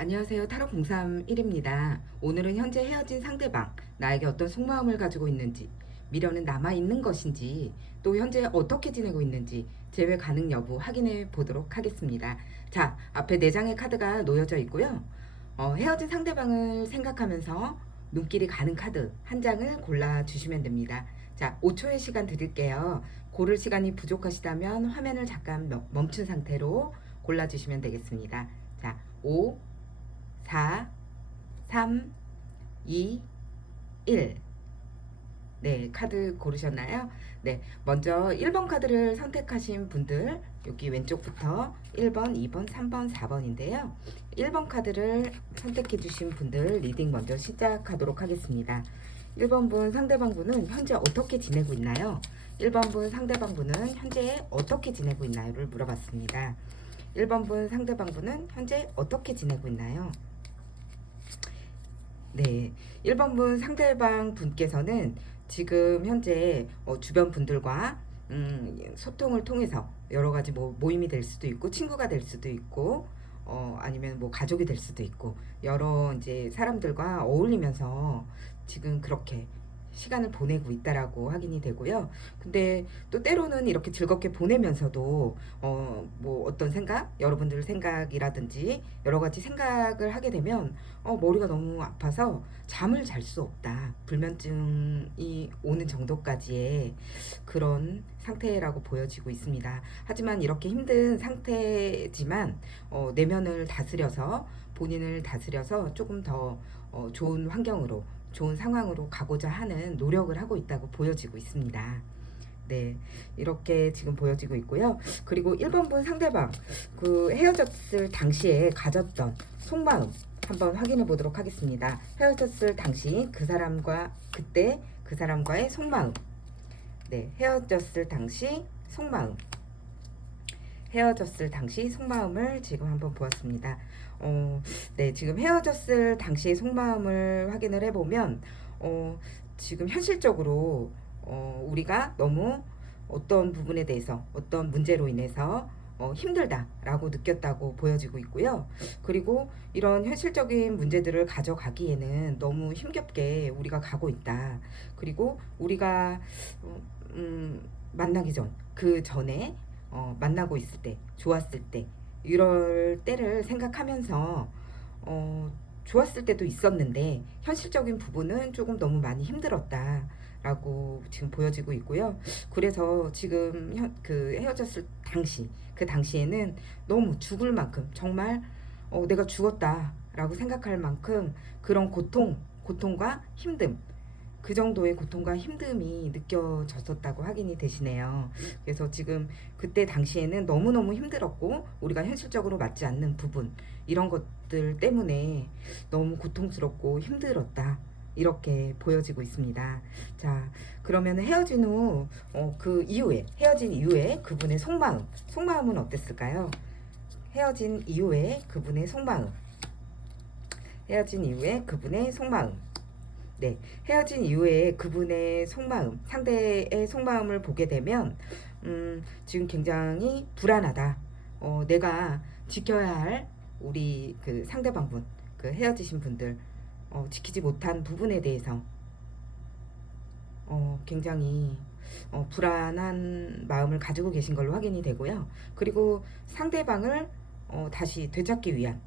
안녕하세요. 타로 031입니다. 오늘은 현재 헤어진 상대방, 나에게 어떤 속마음을 가지고 있는지, 미련은 남아있는 것인지, 또 현재 어떻게 지내고 있는지, 재회 가능 여부 확인해 보도록 하겠습니다. 자, 앞에 4장의 카드가 놓여져 있고요. 헤어진 상대방을 생각하면서 눈길이 가는 카드 한 장을 골라주시면 됩니다. 자, 5초의 시간 드릴게요. 고를 시간이 부족하시다면 화면을 잠깐 멈춘 상태로 골라주시면 되겠습니다. 자, 5, 4, 3, 2, 1. 네, 카드 고르셨나요? 네, 먼저 1번 카드를 선택하신 분들, 여기 왼쪽부터 1번, 2번, 3번, 4번인데요. 1번 카드를 선택해 주신 분들 리딩 먼저 시작하도록 하겠습니다. 1번 분 상대방 분은 현재 어떻게 지내고 있나요? 1번 분 상대방 분은 현재 어떻게 지내고 있나요를 물어봤습니다. 1번 분 상대방 분은 현재 어떻게 지내고 있나요? 네, 1번분 상대방 분께서는 지금 현재 주변 분들과 소통을 통해서 여러 가지 뭐 모임이 될 수도 있고 친구가 될 수도 있고 아니면 뭐 가족이 될 수도 있고 여러 이제 사람들과 어울리면서 지금 그렇게 시간을 보내고 있다라고 확인이 되고요. 근데 또 때로는 이렇게 즐겁게 보내면서도 뭐 어떤 생각, 여러분들 생각이라든지 여러 가지 생각을 하게 되면 머리가 너무 아파서 잠을 잘 수 없다. 불면증이 오는 정도까지의 그런 상태라고 보여지고 있습니다. 하지만 이렇게 힘든 상태지만 내면을 다스려서 본인을 다스려서 조금 더 좋은 환경으로 좋은 상황으로 가고자 하는 노력을 하고 있다고 보여지고 있습니다. 네, 이렇게 지금 보여지고 있고요. 그리고 1번분 상대방, 그 헤어졌을 당시에 가졌던 속마음 한번 확인해 보도록 하겠습니다. 헤어졌을 당시 그 사람과 그때 그 사람과의 속마음. 네, 헤어졌을 당시 속마음. 헤어졌을 당시 속마음을 지금 한번 보았습니다. 네, 지금 헤어졌을 당시의 속마음을 확인을 해보면, 지금 현실적으로, 우리가 너무 어떤 부분에 대해서, 어떤 문제로 인해서, 힘들다라고 느꼈다고 보여지고 있고요. 그리고 이런 현실적인 문제들을 가져가기에는 너무 힘겹게 우리가 가고 있다. 그리고 우리가, 만나기 전, 그 전에 만나고 있을 때, 좋았을 때, 이럴 때를 생각하면서 좋았을 때도 있었는데 현실적인 부분은 조금 너무 많이 힘들었다라고 지금 보여지고 있고요. 그래서 지금 그 헤어졌을 당시, 그 당시에는 너무 죽을 만큼 정말 내가 죽었다라고 생각할 만큼 그런 고통과 힘듦 그 정도의 고통과 힘듦이 느껴졌었다고 확인이 되시네요. 그래서 지금 그때 당시에는 너무너무 힘들었고 우리가 현실적으로 맞지 않는 부분 이런 것들 때문에 너무 고통스럽고 힘들었다. 이렇게 보여지고 있습니다. 자, 그러면 헤어진 후, 헤어진 이후에 그분의 속마음은 어땠을까요? 헤어진 이후에 그분의 속마음, 헤어진 이후에 그분의 속마음, 네, 헤어진 이후에 그분의 속마음, 상대의 속마음을 보게 되면, 지금 굉장히 불안하다. 내가 지켜야 할 우리 그 상대방분, 그 헤어지신 분들, 지키지 못한 부분에 대해서, 굉장히, 불안한 마음을 가지고 계신 걸로 확인이 되고요. 그리고 상대방을, 다시 되찾기 위한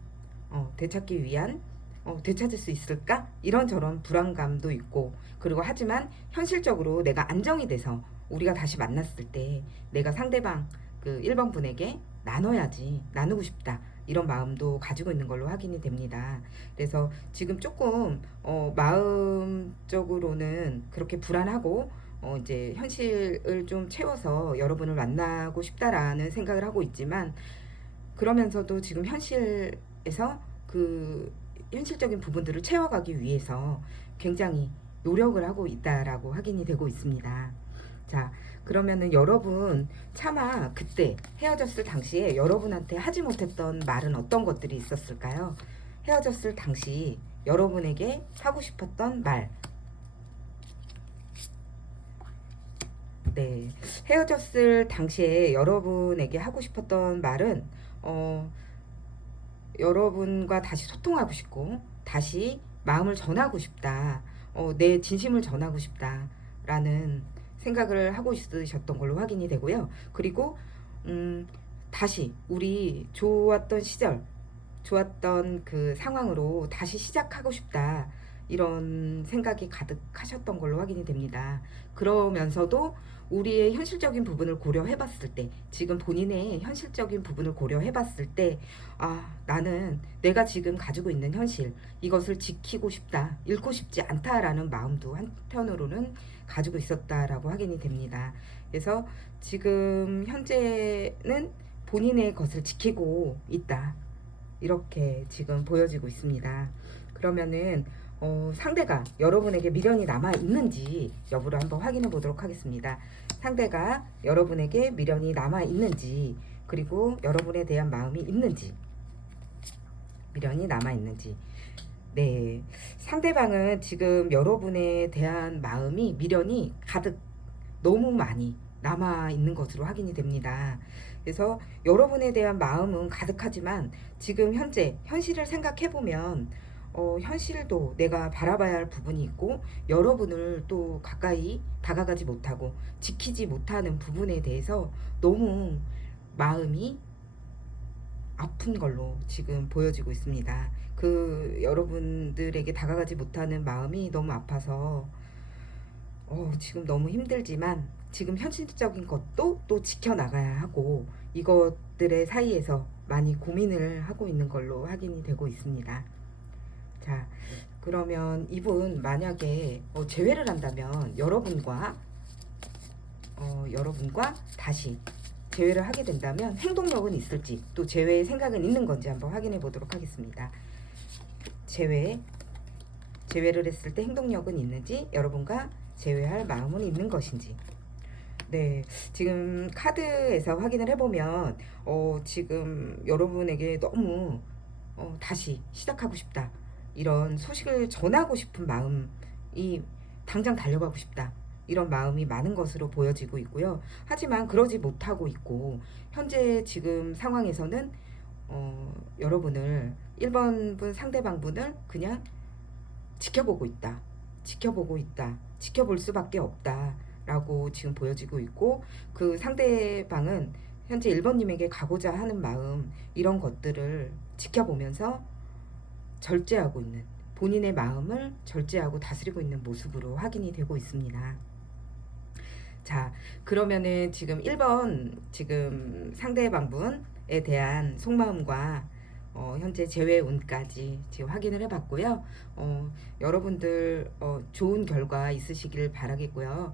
되찾을 수 있을까? 이런저런 불안감도 있고, 그리고 하지만 현실적으로 내가 안정이 돼서 우리가 다시 만났을 때 내가 상대방 그 1번 분에게 나누고 싶다. 이런 마음도 가지고 있는 걸로 확인이 됩니다. 그래서 지금 조금 마음적으로는 그렇게 불안하고 이제 현실을 좀 채워서 여러분을 만나고 싶다라는 생각을 하고 있지만 그러면서도 지금 현실에서 그 현실적인 부분들을 채워가기 위해서 굉장히 노력을 하고 있다라고 확인이 되고 있습니다. 자, 그러면은 여러분 차마 그때 헤어졌을 당시에 여러분한테 하지 못했던 말은 어떤 것들이 있었을까요? 헤어졌을 당시 여러분에게 하고 싶었던 말. 네. 헤어졌을 당시에 여러분에게 하고 싶었던 말은 어, 여러분과 다시 소통하고 싶고 다시 마음을 전하고 싶다. 내 진심을 전하고 싶다라는 생각을 하고 있으셨던 걸로 확인이 되고요. 그리고 다시 우리 좋았던 시절, 좋았던 그 상황으로 다시 시작하고 싶다. 이런 생각이 가득하셨던 걸로 확인이 됩니다. 그러면서도 우리의 현실적인 부분을 고려해 봤을 때, 지금 본인의 현실적인 부분을 고려해 봤을 때, 나는 내가 지금 가지고 있는 현실, 이것을 지키고 싶다, 잃고 싶지 않다라는 마음도 한편으로는 가지고 있었다라고 확인이 됩니다. 그래서 지금 현재는 본인의 것을 지키고 있다. 이렇게 지금 보여지고 있습니다. 그러면은 상대가 여러분에게 미련이 남아 있는지 여부를 한번 확인해 보도록 하겠습니다. 상대가 여러분에게 미련이 남아 있는지, 그리고 여러분에 대한 마음이 있는지, 미련이 남아 있는지. 네, 상대방은 지금 여러분에 대한 마음이, 미련이 가득 너무 많이 남아 있는 것으로 확인이 됩니다. 그래서 여러분에 대한 마음은 가득하지만 지금 현재 현실을 생각해 보면 현실도 내가 바라봐야 할 부분이 있고, 여러분을 또 가까이 다가가지 못하고 지키지 못하는 부분에 대해서 너무 마음이 아픈 걸로 지금 보여지고 있습니다. 그 여러분들에게 다가가지 못하는 마음이 너무 아파서 지금 너무 힘들지만 지금 현실적인 것도 또 지켜나가야 하고, 이것들의 사이에서 많이 고민을 하고 있는 걸로 확인이 되고 있습니다. 자, 그러면 이분 만약에 재회를 한다면 여러분과 다시 재회를 하게 된다면 행동력은 있을지, 또 재회의 생각은 있는 건지 한번 확인해 보도록 하겠습니다. 재회를 했을 때 행동력은 있는지, 여러분과 재회할 마음은 있는 것인지. 네, 지금 카드에서 확인을 해보면 지금 여러분에게 너무 다시 시작하고 싶다, 이런 소식을 전하고 싶은 마음이, 당장 달려가고 싶다, 이런 마음이 많은 것으로 보여지고 있고요. 하지만 그러지 못하고 있고, 현재 지금 상황에서는 여러분을 1번 분 상대방분을 그냥 지켜보고 있다, 지켜볼 수밖에 없다 라고 지금 보여지고 있고, 그 상대방은 현재 1번님에게 가고자 하는 마음, 이런 것들을 지켜보면서 절제하고 있는, 본인의 마음을 절제하고 다스리고 있는 모습으로 확인이 되고 있습니다. 자, 그러면은 지금 1번 지금 상대방분에 대한 속마음과 현재 재회 운까지 지금 확인을 해봤고요. 여러분들 좋은 결과 있으시길 바라겠고요.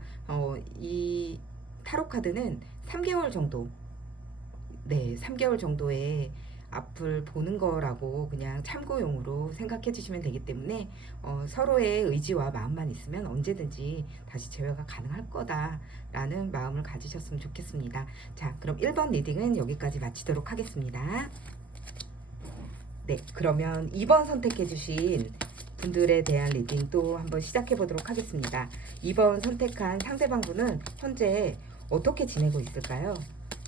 이 타로 카드는 3개월 정도, 네, 3개월 정도의 앞을 보는 거라고 그냥 참고용으로 생각해 주시면 되기 때문에 서로의 의지와 마음만 있으면 언제든지 다시 재회가 가능할 거다라는 마음을 가지셨으면 좋겠습니다. 자, 그럼 1번 리딩은 여기까지 마치도록 하겠습니다. 네, 그러면 2번 선택해 주신 분들에 대한 리딩 또 한번 시작해 보도록 하겠습니다. 2번 선택한 상대방분은 현재 어떻게 지내고 있을까요?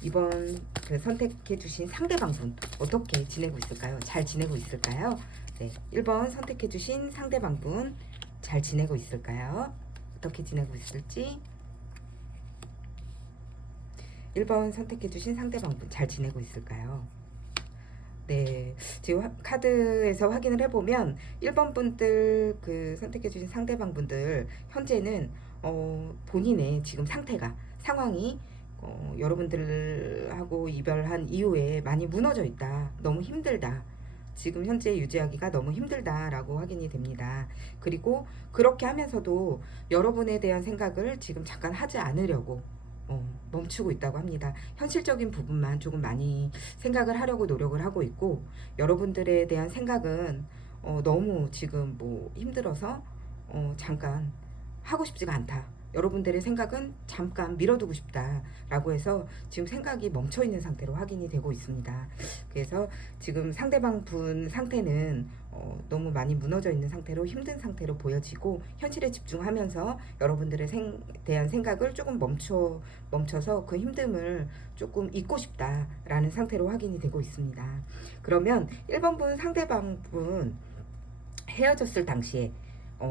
2번 선택해 주신 상대방분 어떻게 지내고 있을까요? 잘 지내고 있을까요? 네, 1번 선택해 주신 상대방분 잘 지내고 있을까요? 어떻게 지내고 있을지. 1번 선택해 주신 상대방분 잘 지내고 있을까요? 네, 지금 카드에서 확인을 해보면 1번 분들, 그 선택해주신 상대방 분들 현재는 본인의 지금 상황이 여러분들하고 이별한 이후에 많이 무너져 있다, 너무 힘들다, 지금 현재 유지하기가 너무 힘들다라고 확인이 됩니다. 그리고 그렇게 하면서도 여러분에 대한 생각을 지금 잠깐 하지 않으려고 멈추고 있다고 합니다. 현실적인 부분만 조금 많이 생각을 하려고 노력을 하고 있고, 여러분들에 대한 생각은 너무 지금 뭐 힘들어서 잠깐 하고 싶지가 않다, 여러분들의 생각은 잠깐 미뤄두고 싶다라고 해서 지금 생각이 멈춰 있는 상태로 확인이 되고 있습니다. 그래서 지금 상대방 분 상태는 너무 많이 무너져 있는 상태로 힘든 상태로 보여지고 현실에 집중하면서 여러분들에 대한 생각을 조금 멈춰서 그 힘듦을 조금 잊고 싶다라는 상태로 확인이 되고 있습니다. 그러면 1번 분 상대방 분 헤어졌을 당시에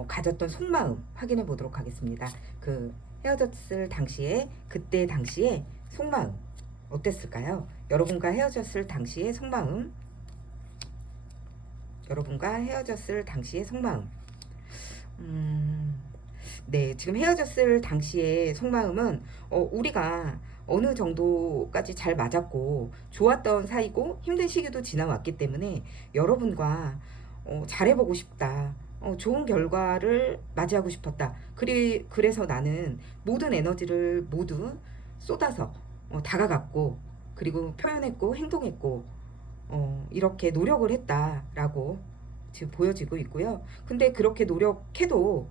가졌던 속마음 확인해 보도록 하겠습니다. 그 헤어졌을 당시에 그때 당시에 속마음 어땠을까요? 여러분과 헤어졌을 당시의 속마음, 여러분과 헤어졌을 당시의 속마음. 네, 지금 헤어졌을 당시의 속마음은 우리가 어느 정도까지 잘 맞았고 좋았던 사이고 힘든 시기도 지나왔기 때문에 여러분과 잘해보고 싶다. 좋은 결과를 맞이하고 싶었다. 그래서 나는 모든 에너지를 모두 쏟아서 다가갔고 그리고 표현했고 행동했고 이렇게 노력을 했다라고 지금 보여지고 있고요. 근데 그렇게 노력해도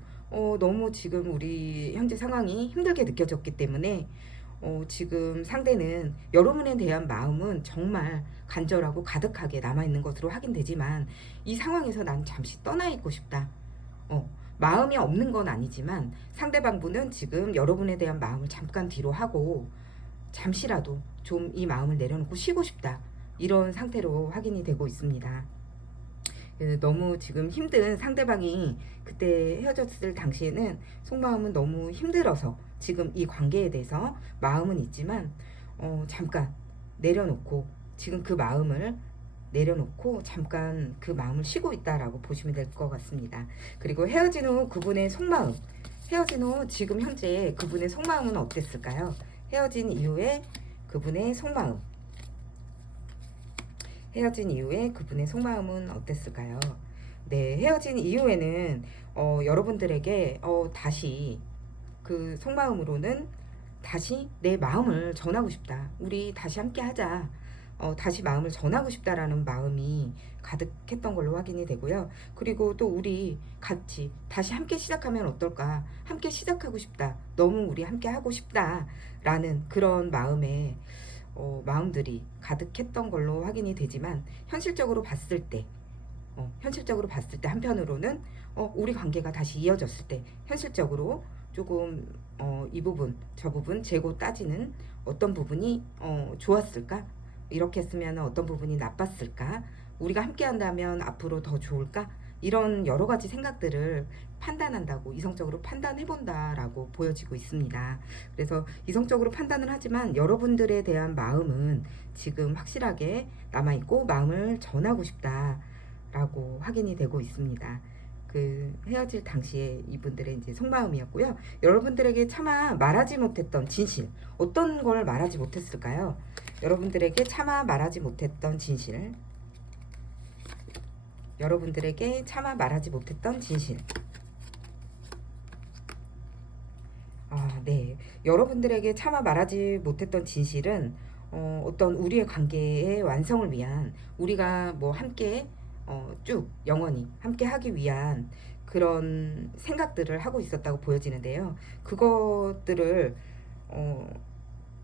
너무 지금 우리 현재 상황이 힘들게 느껴졌기 때문에 지금 상대는 여러분에 대한 마음은 정말 간절하고 가득하게 남아있는 것으로 확인되지만 이 상황에서 난 잠시 떠나 있고 싶다. 마음이 없는 건 아니지만 상대방 분은 지금 여러분에 대한 마음을 잠깐 뒤로 하고 잠시라도 좀 이 마음을 내려놓고 쉬고 싶다. 이런 상태로 확인이 되고 있습니다. 너무 지금 힘든 상대방이 그때 헤어졌을 당시에는 속마음은 너무 힘들어서 지금 이 관계에 대해서 마음은 있지만 잠깐 내려놓고 지금 그 마음을 내려놓고 잠깐 그 마음을 쉬고 있다라고 보시면 될 것 같습니다. 그리고 헤어진 후 그분의 속마음, 헤어진 후 지금 현재 그분의 속마음은 어땠을까요? 헤어진 이후에 그분의 속마음, 헤어진 이후에 그분의 속마음은 어땠을까요? 네, 헤어진 이후에는 여러분들에게 다시 그 속마음으로는 다시 내 마음을 전하고 싶다. 우리 다시 함께 하자. 다시 마음을 전하고 싶다라는 마음이 가득했던 걸로 확인이 되고요. 그리고 또 우리 같이 다시 함께 시작하면 어떨까? 함께 시작하고 싶다. 너무 우리 함께 하고 싶다라는 그런 마음들이 가득했던 걸로 확인이 되지만 현실적으로 봤을 때 한편으로는 우리 관계가 다시 이어졌을 때 현실적으로 조금 이 부분 저 부분 재고 따지는 어떤 부분이 좋았을까? 이렇게 했으면 어떤 부분이 나빴을까? 우리가 함께 한다면 앞으로 더 좋을까? 이런 여러 가지 생각들을 판단한다고 이성적으로 판단해 본다라고 보여지고 있습니다. 그래서 이성적으로 판단을 하지만 여러분들에 대한 마음은 지금 확실하게 남아있고 마음을 전하고 싶다라고 확인이 되고 있습니다. 그 헤어질 당시에 이분들의 이제 속마음이었고요. 여러분들에게 차마 말하지 못했던 진실, 어떤 걸 말하지 못했을까요? 여러분들에게 차마 말하지 못했던 진실, 여러분들에게 차마 말하지 못했던 진실. 네. 여러분들에게 차마 말하지 못했던 진실은 어떤 우리의 관계의 완성을 위한 우리가 뭐 함께 쭉 영원히 함께 하기 위한 그런 생각들을 하고 있었다고 보여지는데요. 그것들을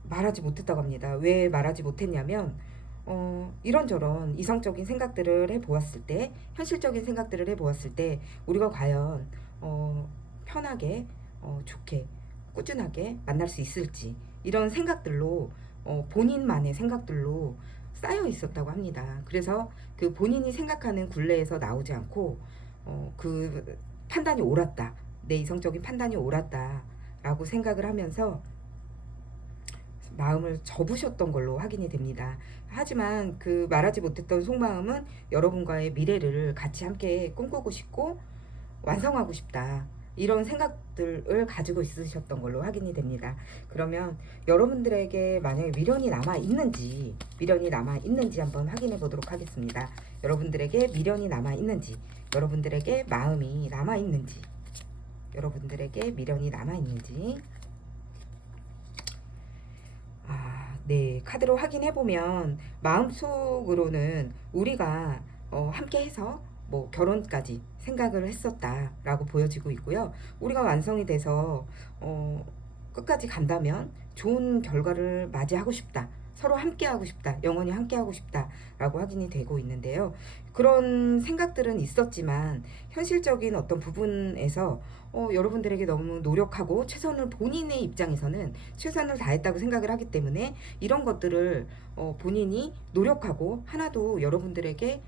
말하지 못했다고 합니다. 왜 말하지 못했냐면 이런저런 이성적인 생각들을 해보았을 때, 현실적인 생각들을 해보았을 때 우리가 과연 편하게 좋게 꾸준하게 만날 수 있을지 이런 생각들로 본인만의 생각들로 쌓여 있었다고 합니다. 그래서 그 본인이 생각하는 굴레에서 나오지 않고 그 판단이 옳았다, 내 이성적인 판단이 옳았다라고 생각을 하면서 마음을 접으셨던 걸로 확인이 됩니다. 하지만 그 말하지 못했던 속마음은 여러분과의 미래를 같이 함께 꿈꾸고 싶고 완성하고 싶다, 이런 생각들을 가지고 있으셨던 걸로 확인이 됩니다. 그러면 여러분들에게 만약에 미련이 남아 있는지 한번 확인해 보도록 하겠습니다. 여러분들에게 미련이 남아 있는지, 여러분들에게 마음이 남아 있는지, 여러분들에게 미련이 남아 있는지. 네, 카드로 확인해 보면 마음속으로는 우리가 함께 해서 뭐 결혼까지 생각을 했었다라고 보여지고 있고요. 우리가 완성이 돼서 끝까지 간다면 좋은 결과를 맞이하고 싶다. 서로 함께하고 싶다. 영원히 함께하고 싶다라고 확인이 되고 있는데요. 그런 생각들은 있었지만 현실적인 어떤 부분에서 여러분들에게 너무 노력하고 최선을 본인의 입장에서는 최선을 다했다고 생각을 하기 때문에 이런 것들을 본인이 노력하고 하나도 여러분들에게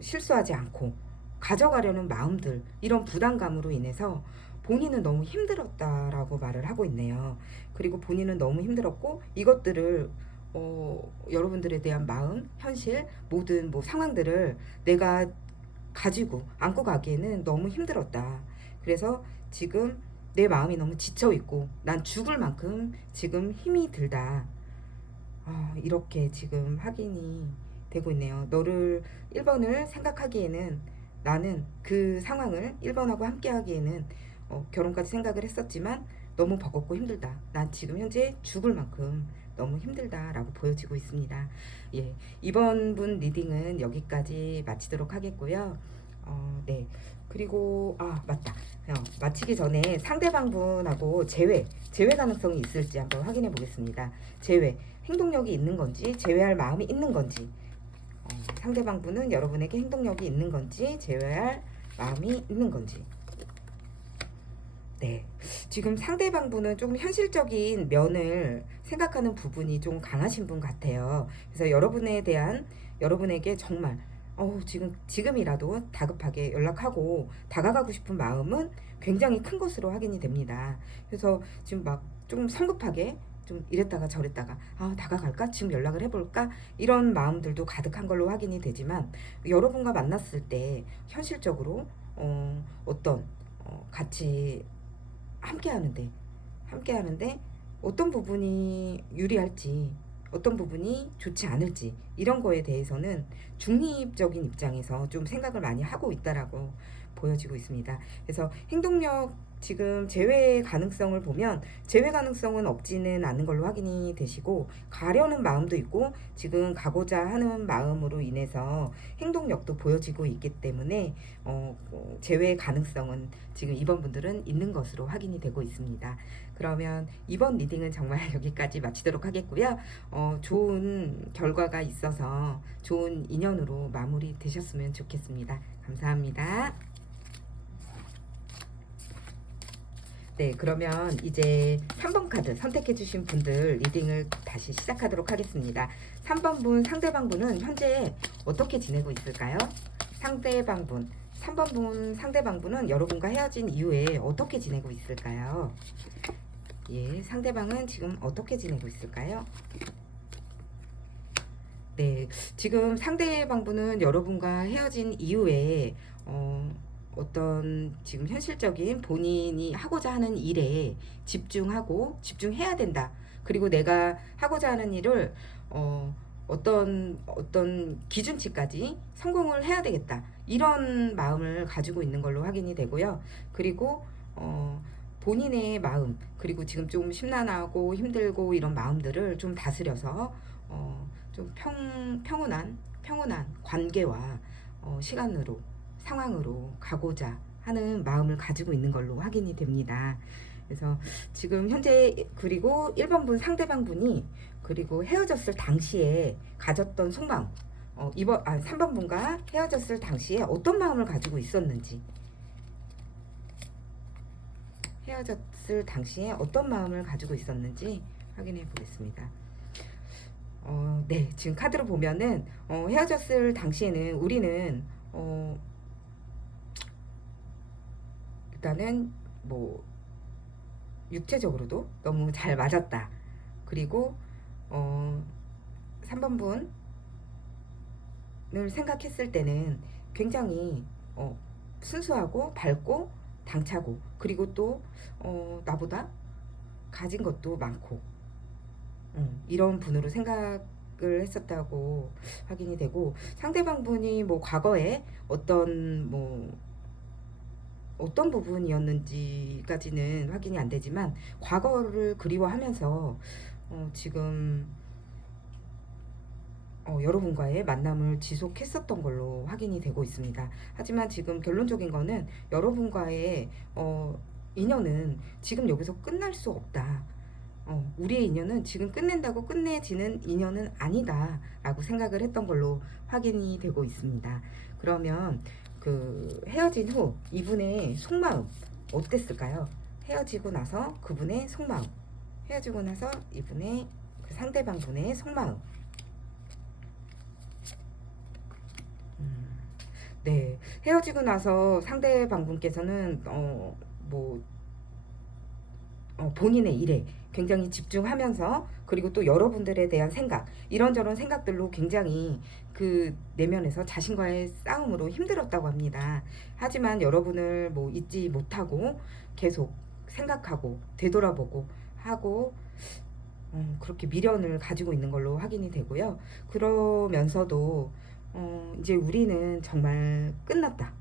실수하지 않고 가져가려는 마음들 이런 부담감으로 인해서 본인은 너무 힘들었다라고 말을 하고 있네요. 그리고 본인은 너무 힘들었고 이것들을 여러분들에 대한 마음, 현실, 모든 뭐 상황들을 내가 가지고 안고 가기에는 너무 힘들었다. 그래서 지금 내 마음이 너무 지쳐 있고 난 죽을 만큼 지금 힘이 들다. 이렇게 지금 확인이 되고 있네요. 너를 1번을 생각하기에는 나는 그 상황을 1번하고 함께 하기에는 결혼까지 생각을 했었지만 너무 버겁고 힘들다. 난 지금 현재 죽을 만큼 너무 힘들다라고 보여지고 있습니다. 예, 이번 분 리딩은 여기까지 마치도록 하겠고요. 네. 그리고 맞다. 마치기 전에 상대방 분하고 제외 가능성이 있을지 한번 확인해 보겠습니다. 제외 행동력이 있는 건지 제외할 마음이 있는 건지 상대방 분은 여러분에게 행동력이 있는 건지 제외할 마음이 있는 건지. 네. 지금 상대방 분은 조금 현실적인 면을 생각하는 부분이 좀 강하신 분 같아요. 그래서 여러분에게 정말 지금이라도 다급하게 연락하고 다가가고 싶은 마음은 굉장히 큰 것으로 확인이 됩니다. 그래서 지금 막 좀 성급하게 좀 이랬다가 저랬다가 다가갈까? 지금 연락을 해볼까? 이런 마음들도 가득한 걸로 확인이 되지만 여러분과 만났을 때 현실적으로 어떤 같이 함께 하는데 어떤 부분이 유리할지 어떤 부분이 좋지 않을지 이런 거에 대해서는 중립적인 입장에서 좀 생각을 많이 하고 있다라고 보여지고 있습니다. 그래서 행동력 지금 제외 가능성을 보면 제외 가능성은 없지는 않은 걸로 확인이 되시고 가려는 마음도 있고 지금 가고자 하는 마음으로 인해서 행동력도 보여지고 있기 때문에 제외 가능성은 지금 이번 분들은 있는 것으로 확인이 되고 있습니다. 그러면 이번 리딩은 정말 여기까지 마치도록 하겠고요. 좋은 결과가 있어서 좋은 인연으로 마무리 되셨으면 좋겠습니다. 감사합니다. 네, 그러면 이제 3번 카드 선택해주신 분들 리딩을 다시 시작하도록 하겠습니다. 3번 분, 상대방 분은 현재 어떻게 지내고 있을까요? 3번 분, 상대방 분은 여러분과 헤어진 이후에 어떻게 지내고 있을까요? 예, 상대방은 지금 어떻게 지내고 있을까요? 네, 지금 상대방 분은 여러분과 헤어진 이후에 어떤 지금 현실적인 본인이 하고자 하는 일에 집중해야 된다. 그리고 내가 하고자 하는 일을 어떤 기준치까지 성공을 해야 되겠다. 이런 마음을 가지고 있는 걸로 확인이 되고요. 그리고 본인의 마음, 그리고 지금 좀 심란하고 힘들고 이런 마음들을 좀 다스려서 좀 평온한 관계와 시간으로 상황으로 가고자 하는 마음을 가지고 있는 걸로 확인이 됩니다. 그래서 지금 현재 그리고 1번 분 상대방 분이 그리고 헤어졌을 당시에 가졌던 속마음 3번 분과 헤어졌을 당시에 어떤 마음을 가지고 있었는지 확인해 보겠습니다. 네, 지금 카드로 보면은 헤어졌을 당시에는 우리는 일단은 뭐 육체적으로도 너무 잘 맞았다. 그리고 3번 분을 생각했을 때는 굉장히 순수하고 밝고 당차고 그리고 또 나보다 가진 것도 많고 이런 분으로 생각을 했었다고 확인이 되고 상대방 분이 뭐 과거에 어떤 부분이었는지까지는 확인이 안 되지만 과거를 그리워하면서 지금 여러분과의 만남을 지속했었던 걸로 확인이 되고 있습니다. 하지만 지금 결론적인 거는 여러분과의 인연은 지금 여기서 끝날 수 없다. 우리의 인연은 지금 끝낸다고 끝내지는 인연은 아니다 라고 생각을 했던 걸로 확인이 되고 있습니다. 그러면 그 헤어진 후 이분의 속마음 어땠을까요? 헤어지고 나서 그분의 속마음, 헤어지고 나서 이분의 그 상대방 분의 속마음. 네, 헤어지고 나서 상대방 분께서는 뭐 본인의 일에 굉장히 집중하면서, 그리고 또 여러분들에 대한 생각, 이런저런 생각들로 굉장히 그 내면에서 자신과의 싸움으로 힘들었다고 합니다. 하지만 여러분을 뭐 잊지 못하고 계속 생각하고 되돌아보고 하고 그렇게 미련을 가지고 있는 걸로 확인이 되고요. 그러면서도 이제 우리는 정말 끝났다.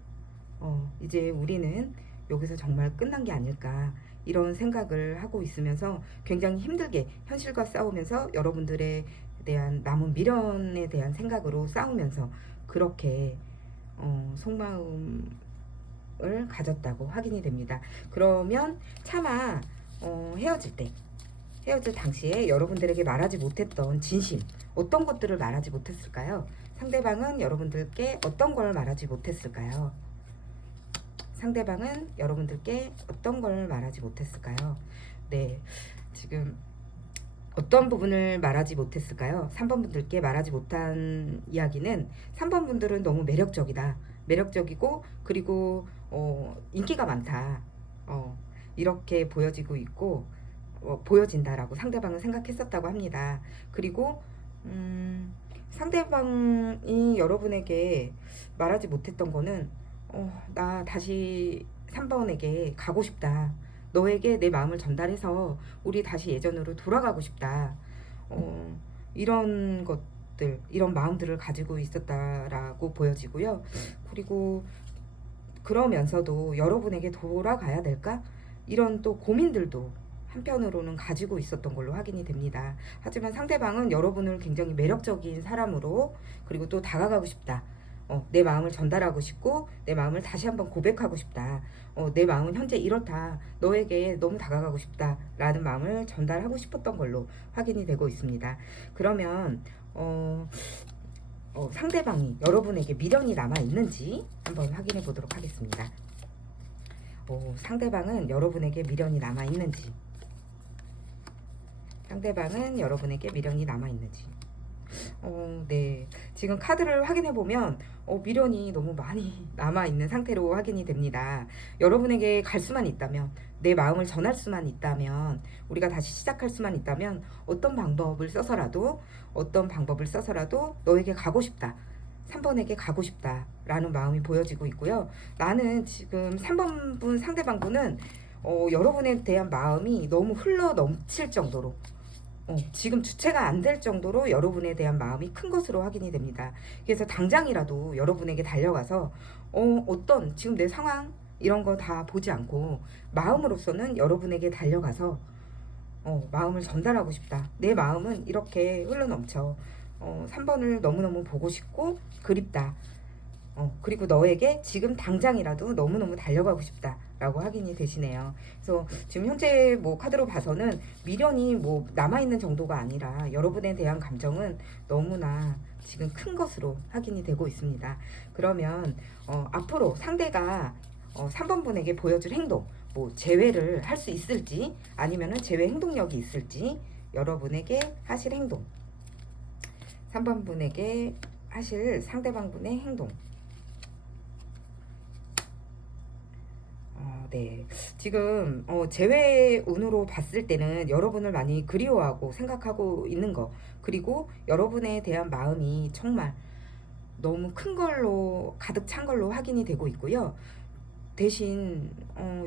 이제 우리는 여기서 정말 끝난 게 아닐까, 이런 생각을 하고 있으면서 굉장히 힘들게 현실과 싸우면서 여러분들에 대한 남은 미련에 대한 생각으로 싸우면서 그렇게 속마음을 가졌다고 확인이 됩니다. 그러면 차마 헤어질 당시에 여러분들에게 말하지 못했던 진심, 어떤 것들을 말하지 못했을까요? 상대방은 여러분들께 어떤 걸 말하지 못했을까요? 상대방은 여러분들께 어떤 걸 말하지 못했을까요? 네, 지금 어떤 부분을 말하지 못했을까요? 3번 분들께 말하지 못한 이야기는, 3번 분들은 너무 매력적이다. 매력적이고, 그리고 인기가 많다. 이렇게 보여지고 있고, 보여진다라고 상대방은 생각했었다고 합니다. 그리고 상대방이 여러분에게 말하지 못했던 거는, 나 다시 3번에게 가고 싶다. 너에게 내 마음을 전달해서 우리 다시 예전으로 돌아가고 싶다. 이런 것들, 이런 마음들을 가지고 있었다라고 보여지고요. 그리고 그러면서도 여러분에게 돌아가야 될까? 이런 또 고민들도 한편으로는 가지고 있었던 걸로 확인이 됩니다. 하지만 상대방은 여러분을 굉장히 매력적인 사람으로, 그리고 또 다가가고 싶다. 내 마음을 전달하고 싶고, 내 마음을 다시 한번 고백하고 싶다. 내 마음은 현재 이렇다. 너에게 너무 다가가고 싶다. 라는 마음을 전달하고 싶었던 걸로 확인이 되고 있습니다. 그러면 상대방이 여러분에게 미련이 남아있는지 한번 확인해 보도록 하겠습니다. 상대방은 여러분에게 미련이 남아있는지, 상대방은 여러분에게 미련이 남아있는지. 네. 지금 카드를 확인해 보면 미련이 너무 많이 남아있는 상태로 확인이 됩니다. 여러분에게 갈 수만 있다면, 내 마음을 전할 수만 있다면, 우리가 다시 시작할 수만 있다면 어떤 방법을 써서라도 너에게 가고 싶다. 3번에게 가고 싶다 라는 마음이 보여지고 있고요. 나는 지금 3번 분, 상대방 분은 여러분에 대한 마음이 너무 흘러 넘칠 정도로, 지금 주체가 안 될 정도로 여러분에 대한 마음이 큰 것으로 확인이 됩니다. 그래서 당장이라도 여러분에게 달려가서 어떤 지금 내 상황 이런 거 다 보지 않고 마음으로서는 여러분에게 달려가서 마음을 전달하고 싶다. 내 마음은 이렇게 흘러넘쳐. 3번을 너무너무 보고 싶고 그립다. 그리고 너에게 지금 당장이라도 너무너무 달려가고 싶다 라고 확인이 되시네요. 그래서 지금 현재 뭐 카드로 봐서는 미련이 뭐 남아있는 정도가 아니라 여러분에 대한 감정은 너무나 지금 큰 것으로 확인이 되고 있습니다. 그러면 앞으로 상대가 3번 분에게 보여줄 행동, 뭐 제외를 할 수 있을지, 아니면은 제외 행동력이 있을지, 여러분에게 하실 행동, 3번 분에게 하실 상대방 분의 행동. 네. 지금 제외 운으로 봤을 때는 여러분을 많이 그리워하고 생각하고 있는 거, 그리고 여러분에 대한 마음이 정말 너무 큰 걸로, 가득 찬 걸로 확인이 되고 있고요. 대신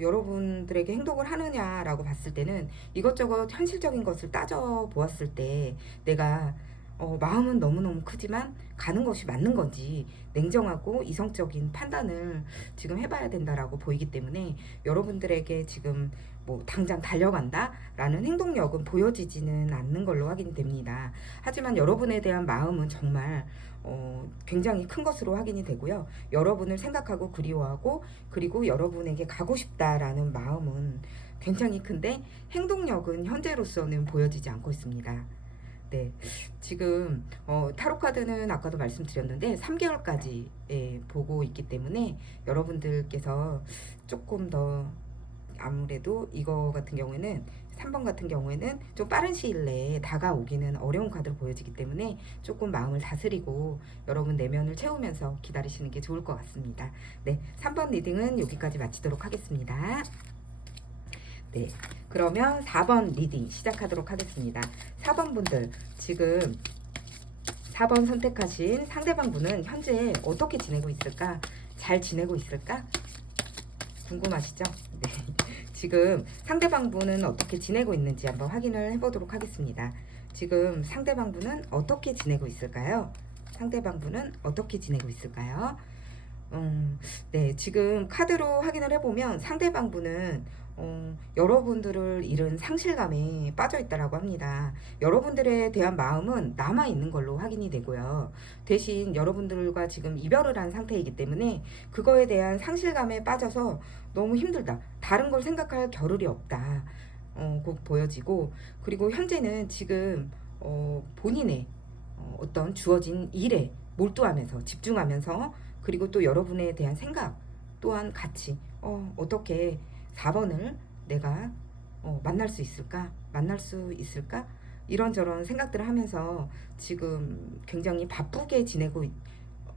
여러분들에게 행동을 하느냐라고 봤을 때는 이것저것 현실적인 것을 따져 보았을 때 내가 마음은 너무너무 크지만 가는 것이 맞는 건지 냉정하고 이성적인 판단을 지금 해봐야 된다라고 보이기 때문에 여러분들에게 지금 뭐 당장 달려간다라는 행동력은 보여지지는 않는 걸로 확인이 됩니다. 하지만 여러분에 대한 마음은 정말 굉장히 큰 것으로 확인이 되고요. 여러분을 생각하고 그리워하고 그리고 여러분에게 가고 싶다라는 마음은 굉장히 큰데 행동력은 현재로서는 보여지지 않고 있습니다. 네, 지금 타로 카드는 아까도 말씀드렸는데 3개월까지 보고 있기 때문에 여러분들께서 조금 더 아무래도 이거 같은 경우에는 3번 같은 경우에는 좀 빠른 시일 내에 다가오기는 어려운 카드로 보여지기 때문에 조금 마음을 다스리고 여러분 내면을 채우면서 기다리시는 게 좋을 것 같습니다. 네, 3번 리딩은 여기까지 마치도록 하겠습니다. 네, 그러면 4번 리딩 시작하도록 하겠습니다. 4번 분들 지금 4번 선택하신 상대방 분은 현재 어떻게 지내고 있을까? 잘 지내고 있을까? 궁금하시죠? 네. 지금 상대방 분은 어떻게 지내고 있는지 한번 확인을 해보도록 하겠습니다. 지금 상대방 분은 어떻게 지내고 있을까요? 상대방 분은 어떻게 지내고 있을까요? 네, 지금 카드로 확인을 해보면 상대방 분은 여러분들을 잃은 상실감에 빠져 있다라고 합니다. 여러분들에 대한 마음은 남아 있는 걸로 확인이 되고요. 대신 여러분들과 지금 이별을 한 상태이기 때문에 그거에 대한 상실감에 빠져서 너무 힘들다. 다른 걸 생각할 겨를이 없다. 꼭 보여지고 그리고 현재는 지금 본인의 어떤 주어진 일에 몰두하면서 집중하면서 그리고 또 여러분에 대한 생각 또한 같이 어떻게 4번을 내가 만날 수 있을까? 만날 수 있을까? 이런저런 생각들을 하면서 지금 굉장히 바쁘게 지내고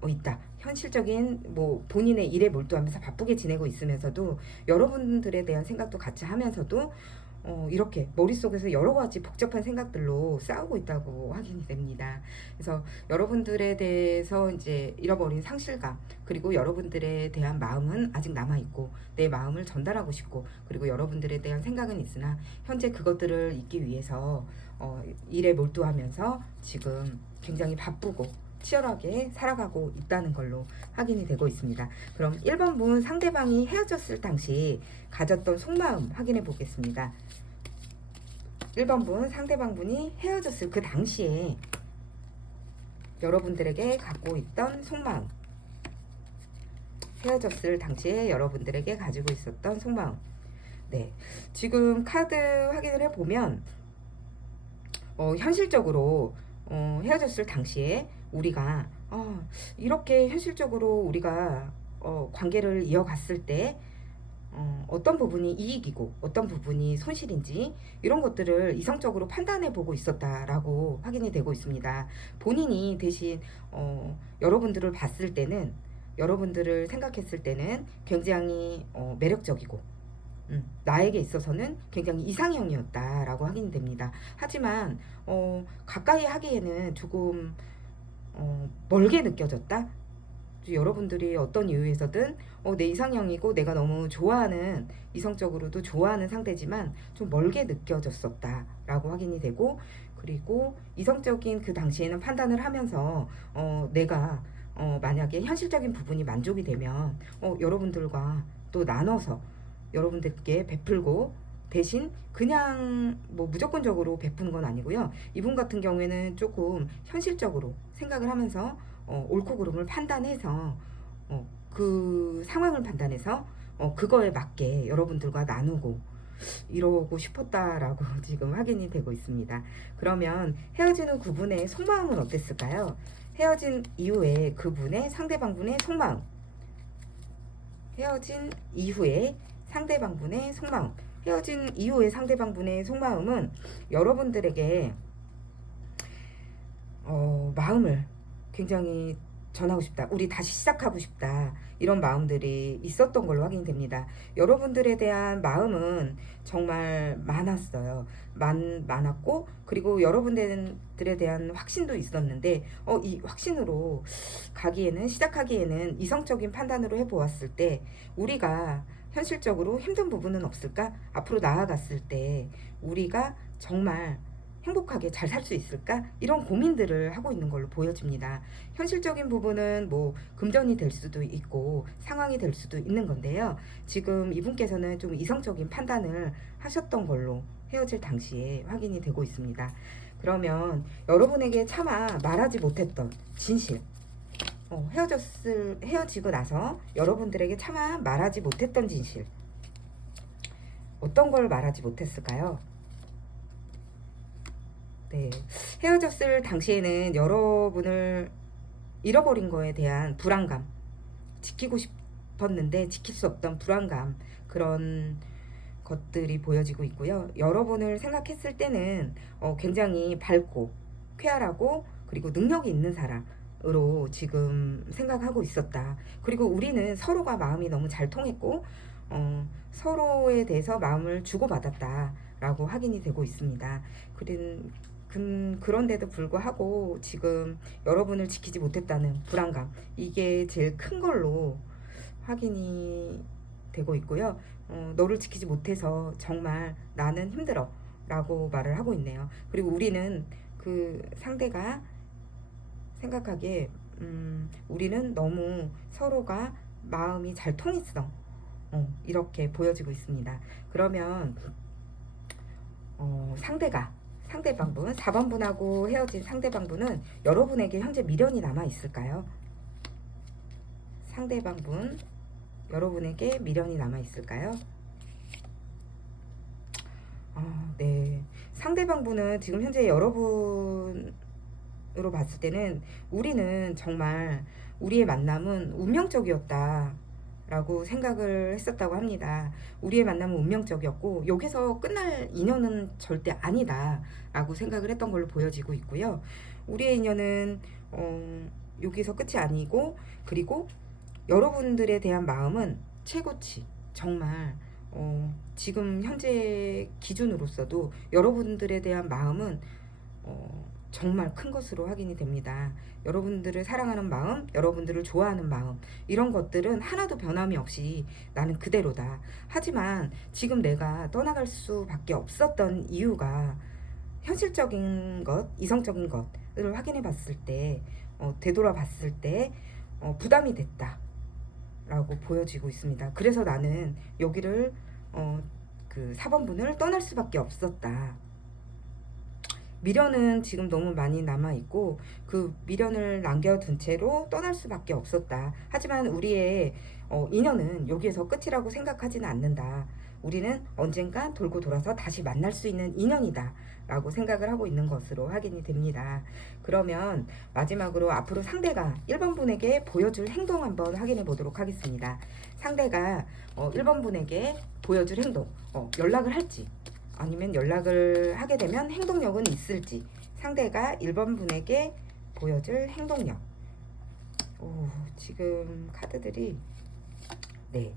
있다. 현실적인 뭐 본인의 일에 몰두하면서 바쁘게 지내고 있으면서도 여러분들에 대한 생각도 같이 하면서도 이렇게 머릿속에서 여러 가지 복잡한 생각들로 싸우고 있다고 확인이 됩니다. 그래서 여러분들에 대해서 이제 잃어버린 상실감, 그리고 여러분들에 대한 마음은 아직 남아있고, 내 마음을 전달하고 싶고, 그리고 여러분들에 대한 생각은 있으나, 현재 그것들을 잊기 위해서, 일에 몰두하면서 지금 굉장히 바쁘고, 치열하게 살아가고 있다는 걸로 확인이 되고 있습니다. 그럼 1번 분 상대방이 헤어졌을 당시 가졌던 속마음 확인해 보겠습니다. 1번 분 상대방 분이 헤어졌을 그 당시에 여러분들에게 갖고 있던 속마음, 헤어졌을 당시에 여러분들에게 가지고 있었던 속마음. 네, 지금 카드 확인을 해보면 현실적으로 헤어졌을 당시에 우리가 이렇게 현실적으로 우리가 관계를 이어갔을 때 어떤 부분이 이익이고 어떤 부분이 손실인지 이런 것들을 이성적으로 판단해 보고 있었다라고 확인이 되고 있습니다. 본인이 대신 여러분들을 봤을 때는, 여러분들을 생각했을 때는 굉장히 매력적이고 나에게 있어서는 굉장히 이상형이었다라고 확인이 됩니다. 하지만 가까이 하기에는 조금 멀게 느껴졌다. 여러분들이 어떤 이유에서든 내 이상형이고 내가 너무 좋아하는, 이성적으로도 좋아하는 상대지만 좀 멀게 느껴졌었다라고 확인이 되고, 그리고 이성적인 그 당시에는 판단을 하면서 내가 만약에 현실적인 부분이 만족이 되면 여러분들과 또 나눠서 여러분들께 베풀고, 대신 그냥 뭐 무조건적으로 베푸는 건 아니고요. 이분 같은 경우에는 조금 현실적으로 생각을 하면서 옳고 그름을 판단해서 그 상황을 판단해서 그거에 맞게 여러분들과 나누고 이러고 싶었다라고 지금 확인이 되고 있습니다. 그러면 헤어진 후 그분의 속마음은 어땠을까요? 헤어진 이후에 그분의 상대방분의 속마음, 헤어진 이후에 상대방분의 속마음, 헤어진 이후의 상대방분의 속마음은 여러분들에게 마음을 굉장히 전하고 싶다, 우리 다시 시작하고 싶다, 이런 마음들이 있었던 걸로 확인이 됩니다. 여러분들에 대한 마음은 정말 많았어요. 많았고, 그리고 여러분들에 대한 확신도 있었는데 이 확신으로 가기에는, 시작하기에는 이성적인 판단으로 해보았을 때 우리가 현실적으로 힘든 부분은 없을까? 앞으로 나아갔을 때 우리가 정말 행복하게 잘 살 수 있을까? 이런 고민들을 하고 있는 걸로 보여집니다. 현실적인 부분은 뭐 금전이 될 수도 있고 상황이 될 수도 있는 건데요. 지금 이분께서는 좀 이성적인 판단을 하셨던 걸로 헤어질 당시에 확인이 되고 있습니다. 그러면 여러분에게 차마 말하지 못했던 진실, 헤어지고 나서 여러분들에게 차마 말하지 못했던 진실, 어떤 걸 말하지 못했을까요? 네, 헤어졌을 당시에는 여러분을 잃어버린 거에 대한 불안감, 지키고 싶었는데 지킬 수 없던 불안감, 그런 것들이 보여지고 있고요. 여러분을 생각했을 때는 굉장히 밝고 쾌활하고 그리고 능력이 있는 사람으로 지금 생각하고 있었다. 그리고 우리는 서로가 마음이 너무 잘 통했고 서로에 대해서 마음을 주고받았다라고 확인이 되고 있습니다. 그런데도 불구하고 지금 여러분을 지키지 못했다는 불안감, 이게 제일 큰 걸로 확인이 되고 있고요. 너를 지키지 못해서 정말 나는 힘들어 라고 말을 하고 있네요. 그리고 우리는 그 상대가 생각하기에 우리는 너무 서로가 마음이 잘 통했어, 이렇게 보여지고 있습니다. 그러면 상대방분 4번분하고 헤어진 상대방분은 여러분에게 현재 미련이 남아 있을까요? 상대방분 여러분에게 미련이 남아 있을까요? 네. 상대방분은 지금 현재 여러분으로 봤을 때는 우리는 정말 우리의 만남은 운명적이었다 라고 생각을 했었다고 합니다. 우리의 만남은 운명적이었고 여기서 끝날 인연은 절대 아니다 라고 생각을 했던 걸로 보여지고 있고요. 우리의 인연은 여기서 끝이 아니고, 그리고 여러분들에 대한 마음은 최고치, 정말 지금 현재 기준으로서도 여러분들에 대한 마음은 정말 큰 것으로 확인이 됩니다. 여러분들을 사랑하는 마음, 여러분들을 좋아하는 마음, 이런 것들은 하나도 변함이 없이 나는 그대로다. 하지만 지금 내가 떠나갈 수밖에 없었던 이유가 현실적인 것, 이성적인 것을 확인해 봤을 때, 되돌아봤을 때 부담이 됐다 라고 보여지고 있습니다. 그래서 나는 여기를 그 4번분을 떠날 수밖에 없었다. 미련은 지금 너무 많이 남아있고 그 미련을 남겨둔 채로 떠날 수밖에 없었다. 하지만 우리의 인연은 여기에서 끝이라고 생각하지는 않는다. 우리는 언젠가 돌고 돌아서 다시 만날 수 있는 인연이다 라고 생각을 하고 있는 것으로 확인이 됩니다. 그러면 마지막으로 앞으로 상대가 1번분에게 보여줄 행동 한번 확인해 보도록 하겠습니다. 상대가 1번분에게 보여줄 행동, 연락을 할지 아니면 연락을 하게 되면 행동력은 있을지, 상대가 1번분에게 보여줄 행동력. 지금 카드들이 네,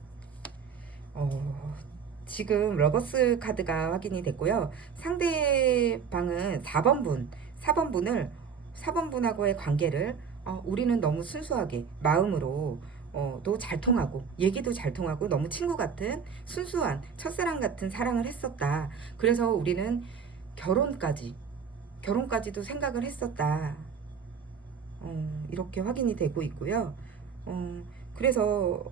지금 러버스 카드가 확인이 됐고요. 상대방은 4번분하고의 관계를 우리는 너무 순수하게 마음으로 도 잘 통하고 얘기도 잘 통하고 너무 친구 같은 순수한 첫사랑 같은 사랑을 했었다. 그래서 우리는 결혼까지도 생각을 했었다. 이렇게 확인이 되고 있고요. 그래서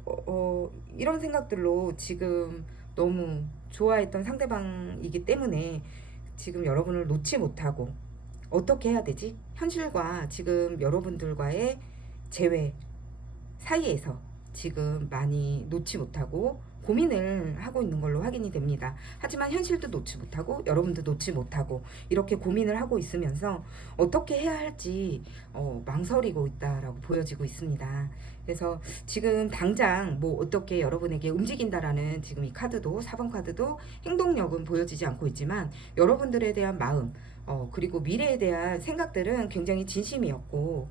이런 생각들로 지금 너무 좋아했던 상대방이기 때문에 지금 여러분을 놓지 못하고 어떻게 해야 되지? 현실과 지금 여러분들과의 재회 사이에서 지금 많이 놓지 못하고 고민을 하고 있는 걸로 확인이 됩니다. 하지만 현실도 놓지 못하고 여러분도 놓지 못하고 이렇게 고민을 하고 있으면서 어떻게 해야 할지 망설이고 있다라고 보여지고 있습니다. 그래서 지금 당장 뭐 어떻게 여러분에게 움직인다라는 지금 이 카드도 4번 카드도 행동력은 보여지지 않고 있지만 여러분들에 대한 마음, 그리고 미래에 대한 생각들은 굉장히 진심이었고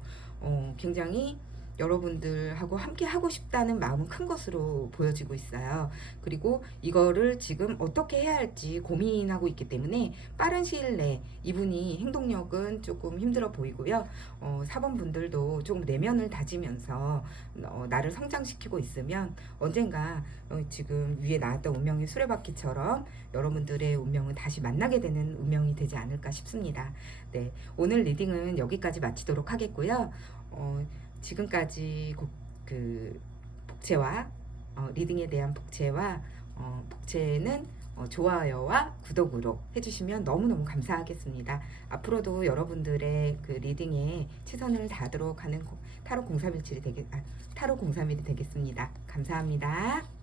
굉장히 여러분들하고 함께 하고 싶다는 마음은 큰 것으로 보여지고 있어요. 그리고 이거를 지금 어떻게 해야 할지 고민하고 있기 때문에 빠른 시일 내에 이분이 행동력은 조금 힘들어 보이고요. 4번 분들도 조금 내면을 다지면서 나를 성장시키고 있으면 언젠가 지금 위에 나왔던 운명의 수레바퀴처럼 여러분들의 운명은 다시 만나게 되는 운명이 되지 않을까 싶습니다. 네, 오늘 리딩은 여기까지 마치도록 하겠고요. 지금까지 그 복채와 리딩에 대한 복채와 복채는 좋아요와 구독으로 해주시면 너무너무 감사하겠습니다. 앞으로도 여러분들의 그 리딩에 최선을 다하도록 하는 타로 031이 타로 031이 되겠습니다. 감사합니다.